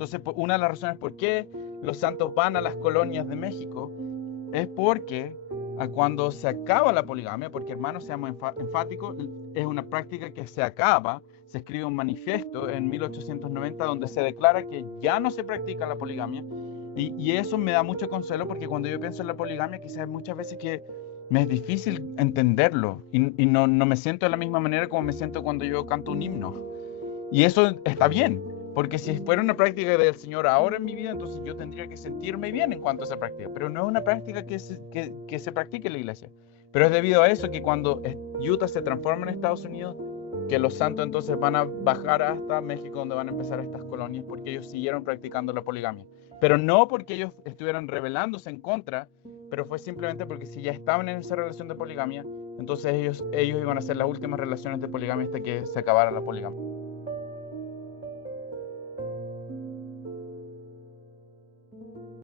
Entonces, una de las razones por qué los santos van a las colonias de México es porque cuando se acaba la poligamia, porque hermanos, seamos enfáticos, es una práctica que se acaba, se escribe un manifiesto en 1890 donde se declara que ya no se practica la poligamia, y eso me da mucho consuelo porque cuando yo pienso en la poligamia, quizás muchas veces que me es difícil entenderlo y no me siento de la misma manera como me siento cuando yo canto un himno. Y eso está bien, porque si fuera una práctica del Señor ahora en mi vida, entonces yo tendría que sentirme bien en cuanto a esa práctica, pero no es una práctica que se practique en la iglesia. Pero es debido a eso que cuando Utah se transforma en Estados Unidos, que los santos entonces van a bajar hasta México, donde van a empezar estas colonias, porque ellos siguieron practicando la poligamia. Pero no porque ellos estuvieran rebelándose en contra, pero fue simplemente porque si ya estaban en esa relación de poligamia, entonces ellos iban a hacer las últimas relaciones de poligamia hasta que se acabara la poligamia.